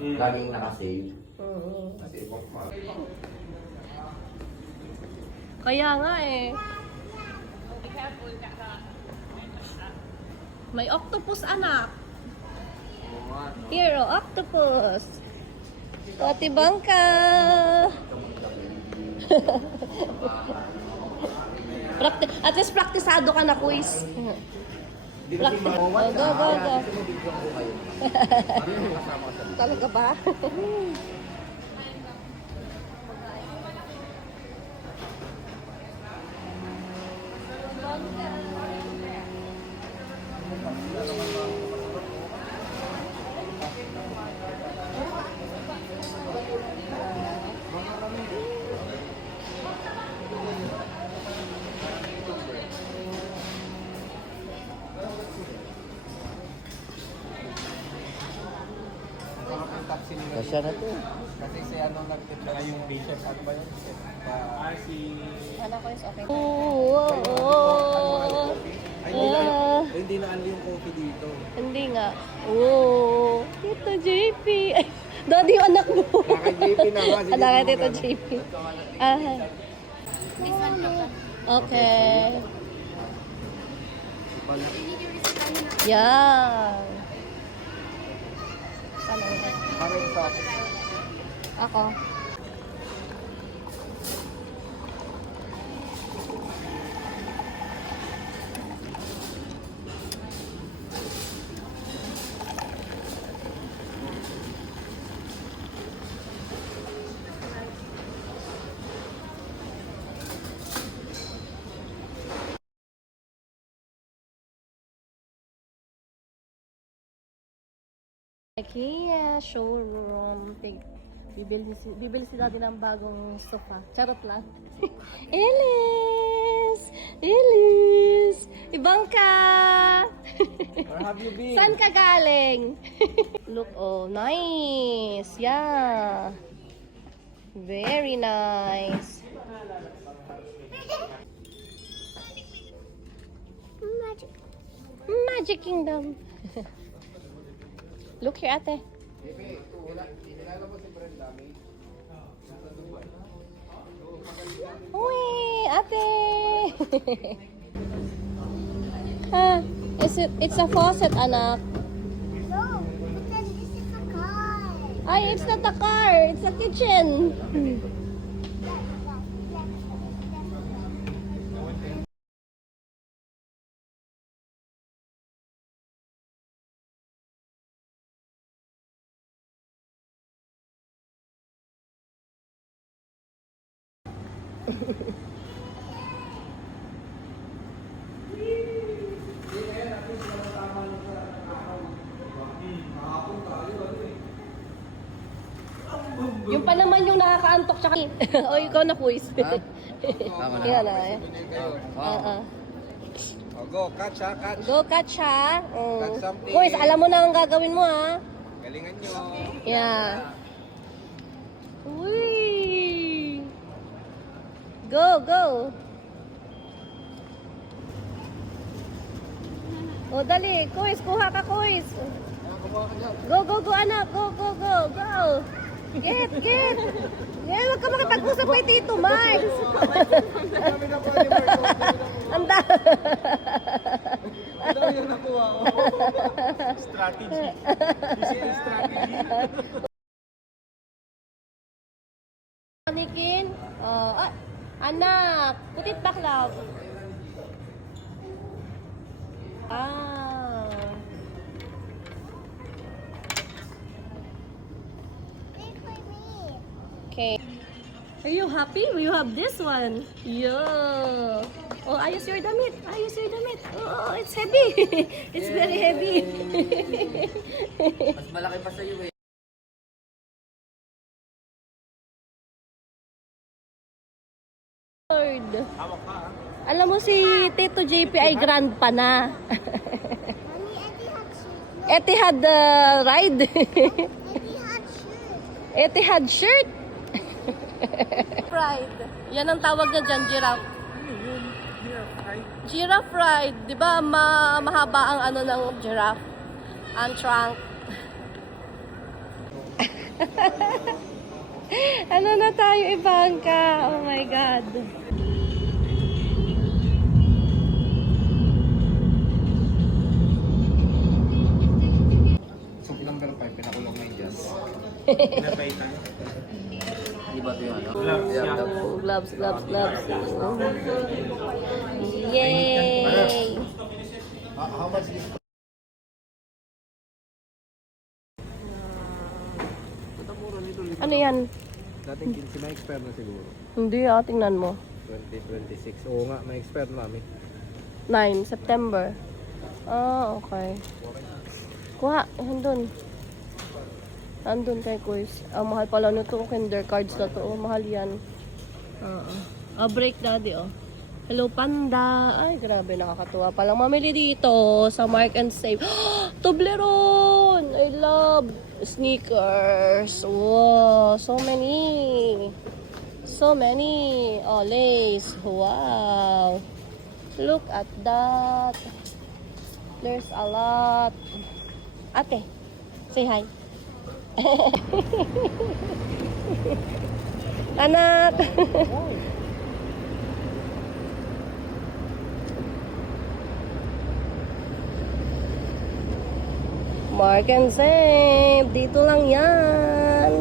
Laging nakasave. Kaya nga eh. May octopus anak. Here, oh, octopus. Ate Bangka. At least praktisado ka na quiz. Go, go, go. Talaga ba? Kasya na to. Kasi si ano nag-tip na yung bishop at ba yun? Si... Wala ko is okay. Hindi na ano yung coffee dito. Hindi nga. Oh, Tito JP. Ay, Daddy yung anak mo. Kay JP na nga. Anak ka, Tito JP. Ah. Okay. Yeah. Sana yun. Para yung sa Ako. IKEA showroom. Bibili si Daddy ng bagong sofa. Charot lang. Ellis! Ellis! Ibangka! Where have you been? Saan ka galing? Look, oh, nice. Yeah. Very nice. Magic Kingdom. Look here, ate. Uy, ate. It's a faucet, anak. No, but then this is a car. Ay, it's not a car. It's a kitchen. Yung pa naman yung nakakaantok siya. O, ikaw na quiz. Tama na. Yan na eh. Oh, go, catch ha, catch. Go, catch ha. Catch something. Quiz, alam mo na ang gagawin mo ha. Galingan nyo. Yeah. Uy. Go, go. O, dali. Quiz, kuha ka, quiz. Go, go, go, anak. Go, go, go, go. Get, get. Yeah, wag ka makipag-usap kay Tito Mars. Ang dami. Ano yung nakuha ko? Strategy. This is strategy. Anikin. Oh, anak. Put it back, love. Ah. Okay. Are you happy? You have this one. Yeah. Oh, ayos your damit. Ayos your damit. Oh, it's heavy. It's very heavy. Mas malaki pa sa'yo eh. Lord. Alam mo si Tito JP ay grandpa na. Etihad ride. Etihad shirt. Pride. Yan ang tawag na dyan, giraffe. Giraffe ride. Di ba mahaba ang ano ng giraffe? Ang trunk. Ano na tayo, Ivanka? Oh my God. So, number 5, pinakulong na yung jazz. Pinapay tayo. Di ba ito yung ano? Gloves, yeah. Oh, gloves, gloves, gloves. Oh. Yay! How much is Ano yan? dating 15 may expire na siguro. Hindi tingnan mo. 2026. Oo nga, may expire na kami. 9 September. Ah, okay. Kuha, andun. Andun kay Kuis. Ang mahal pala nito, Kinder cards na to. Oh, mahal yan. Break daddy, oh. Hello, Panda. Ay, grabe, nakakatuwa. Palang mamili dito sa Mark and Save. Toblerone! I love sneakers. Wow, so many. So many. Oh, lace. Wow. Look at that. There's a lot. Ate, say hi. Anak. Mark and Save. Dito lang yan.